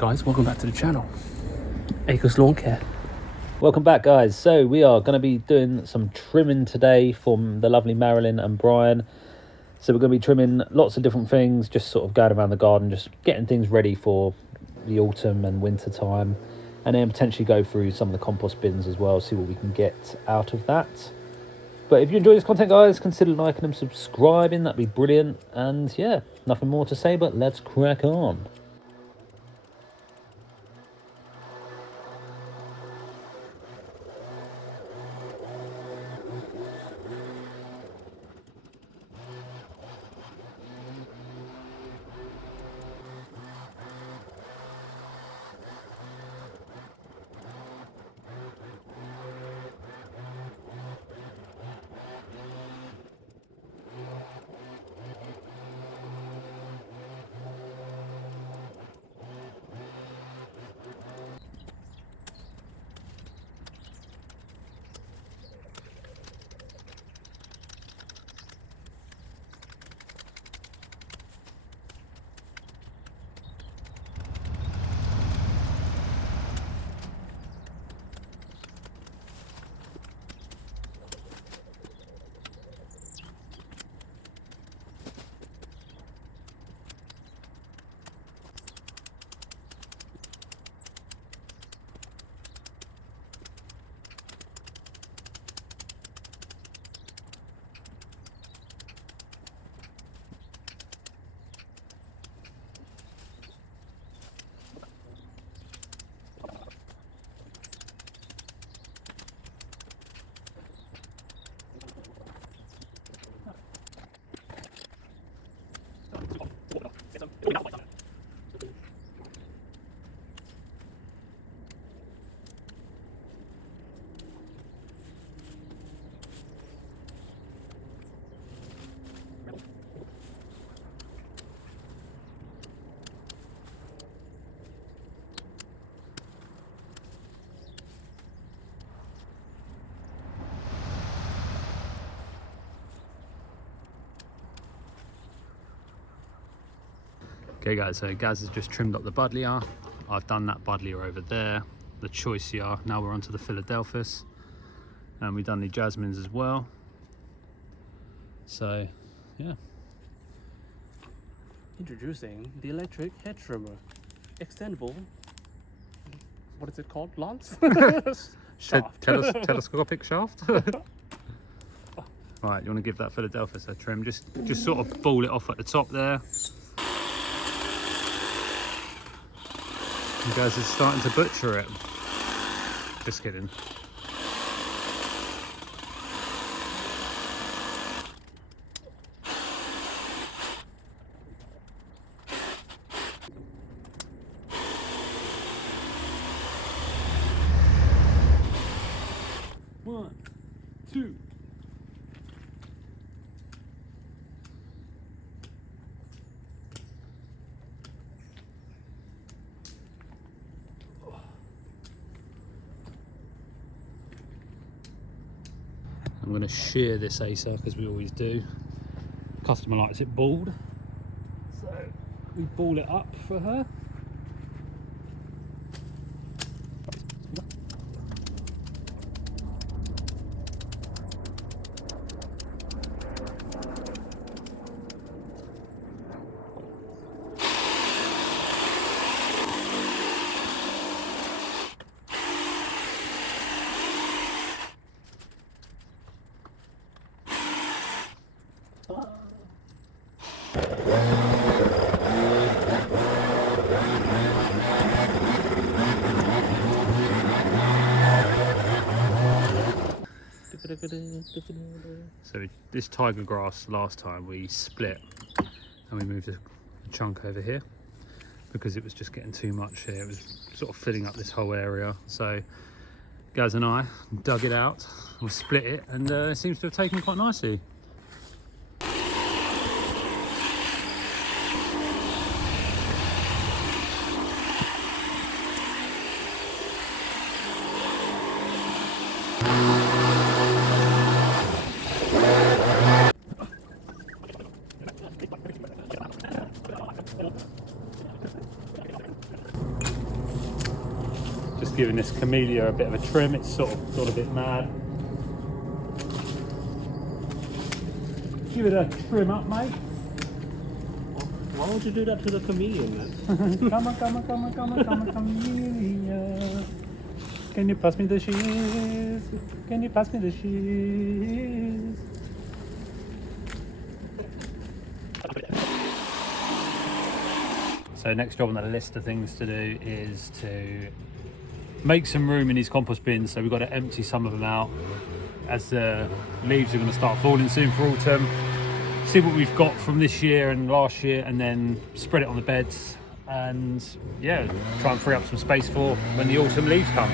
guys, welcome back to the channel. Acres Lawn Care. Welcome back, guys. So we are going to be doing some trimming today from the lovely Marilyn and Brian. So we're going to be trimming lots of different things, just sort of going around the garden, just getting things ready for the autumn and winter time, and then potentially go through some of the compost bins as well, see what we can get out of that. But if you enjoy this content, guys, consider liking and subscribing. That'd be brilliant. And yeah, nothing more to say, but let's crack on. Okay guys, so Gaz has just trimmed up the buddleia. I've done that buddleia over there, the choicea. Now we're onto the Philadelphus, and we've done the jasmines as well. So yeah. Introducing the electric hedge trimmer. Extendable, what is it called? Lance? Shaft. Telescopic shaft. Right, you want to give that Philadelphus a trim, just sort of ball it off at the top there. You guys are starting to butcher it. Just kidding. One, two. I'm going to shear this acer because we always do. Customer likes it bald, so we ball it up for her. So this tiger grass, last time we split and we moved a chunk over here because it was just getting too much here. It was sort of filling up this whole area. So Gaz and I dug it out, we split it, and it seems to have taken quite nicely. giving this camellia a bit of a trim. It's sort of got a bit mad. Give it a trim up, mate. Why would you do that to the chameleon, man? Come on, camellia. Can you pass me the cheese? Can you pass me the cheese? So next job on the list of things to do is to make some room in these compost bins. So we've got to empty some of them out as the leaves are going to start falling soon for autumn. See what we've got from this year and last year, and then spread it on the beds, and yeah, try and free up some space for when the autumn leaves come.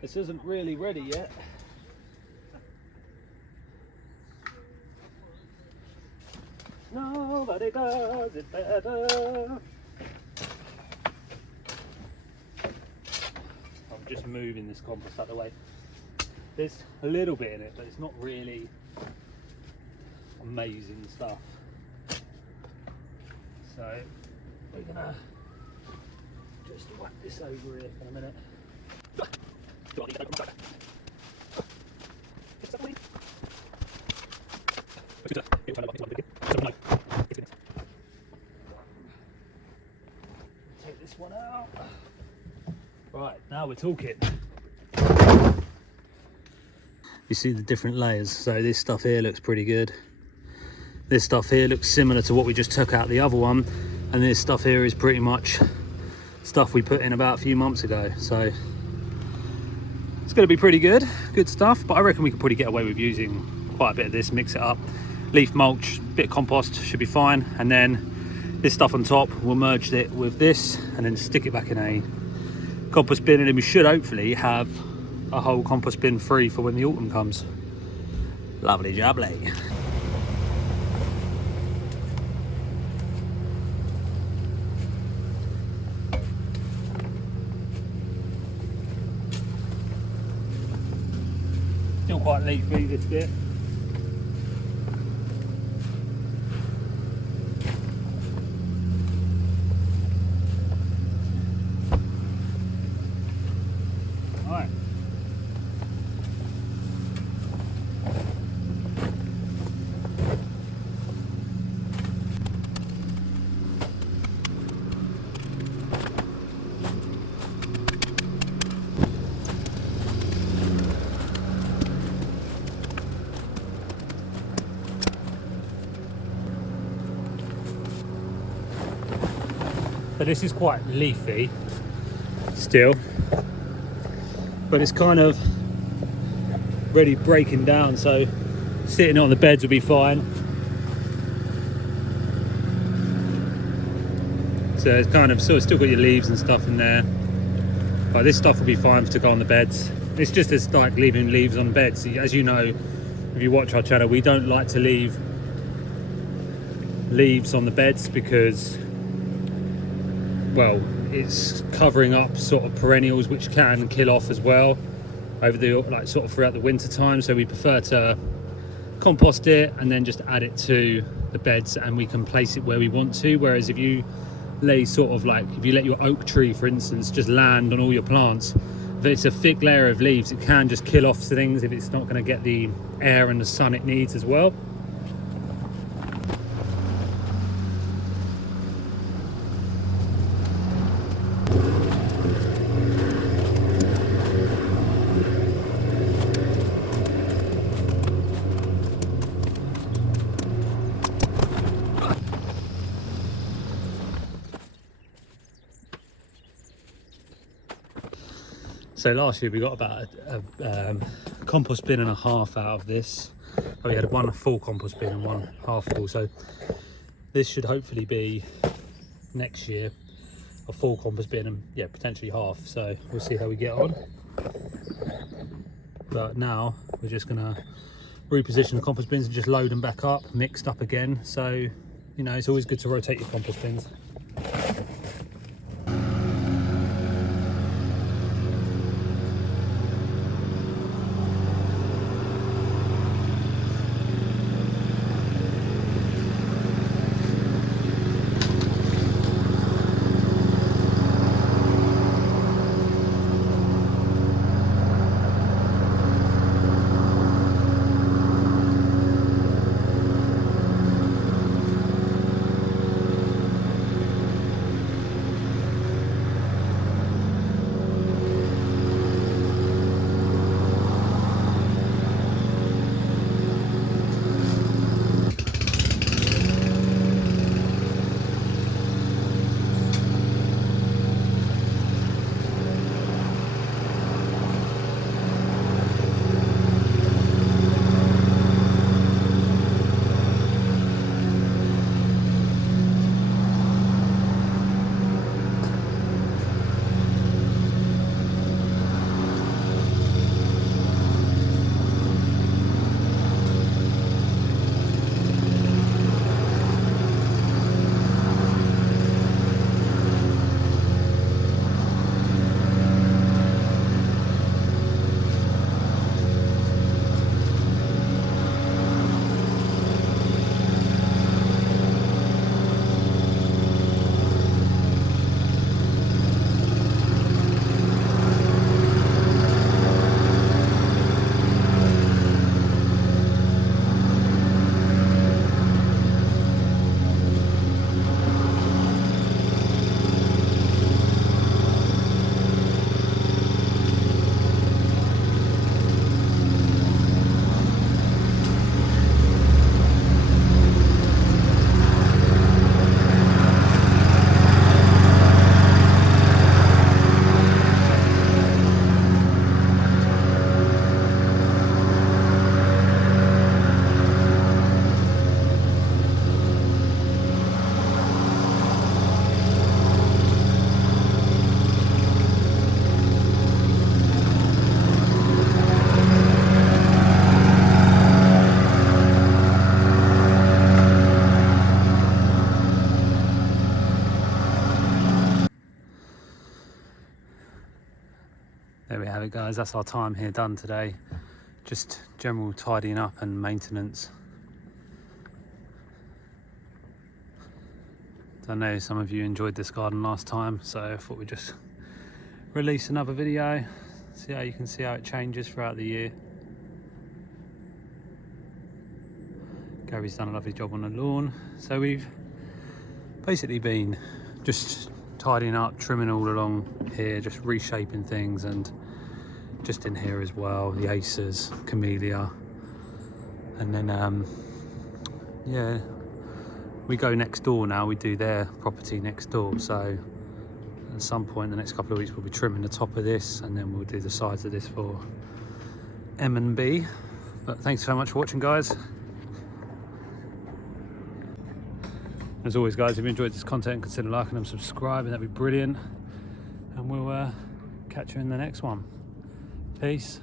This isn't really ready yet. Nobody does it better. I'm just moving this compost out of the way. There's a little bit in it, but it's not really amazing stuff. So we're gonna just whack this over here for a minute. Take this one out. Right, now we're talking. You see the different layers. So this stuff here looks pretty good. This stuff here looks similar to what we just took out the other one, and this stuff here is pretty much stuff we put in about a few months ago. So it's going to be pretty good stuff, but I reckon we could probably get away with using quite a bit of this, mix it up. Leaf mulch, bit of compost should be fine, and then this stuff on top, we'll merge it with this and then stick it back in a compost bin, and then we should hopefully have a whole compost bin free for when the autumn comes. Lovely jubbly. Still quite leafy, this bit. Right. So this is quite leafy still, but it's kind of ready breaking down, so sitting on the beds will be fine. So it's kind of still got your leaves and stuff in there, but this stuff will be fine to go on the beds. It's just as like leaving leaves on beds. As you know, if you watch our channel, we don't like to leave leaves on the beds because, well, it's covering up sort of perennials which can kill off as well over the sort of throughout the winter time. So we prefer to compost it and then just add it to the beds, and we can place it where we want to. Whereas if you lay sort of like, if you let your oak tree for instance just land on all your plants, if it's a thick layer of leaves, it can just kill off things if it's not going to get the air and the sun it needs as well. So last year we got about a compost bin and a half out of this. We had one full compost bin and one half full. So this should hopefully be next year a full compost bin and yeah, potentially half. So we'll see how we get on. But now we're just gonna reposition the compost bins and just load them back up, mixed up again. So, you know, it's always good to rotate your compost bins. There we have it, guys. That's our time here done today. Just general tidying up and maintenance. I know some of you enjoyed this garden last time, so I thought we'd just release another video, see how you can see how it changes throughout the year. Gary's done a lovely job on the lawn. So we've basically been just tidying up, trimming all along here, just reshaping things, and just in here as well, the acers, camellia, and then yeah, we go next door now. We do their property next door, so at some point in the next couple of weeks we'll be trimming the top of this, and then we'll do the sides of this for M and B. But thanks so much for watching, guys. As always, guys, if you enjoyed this content, consider liking and subscribing. That'd be brilliant, and we'll catch you in the next one. Peace.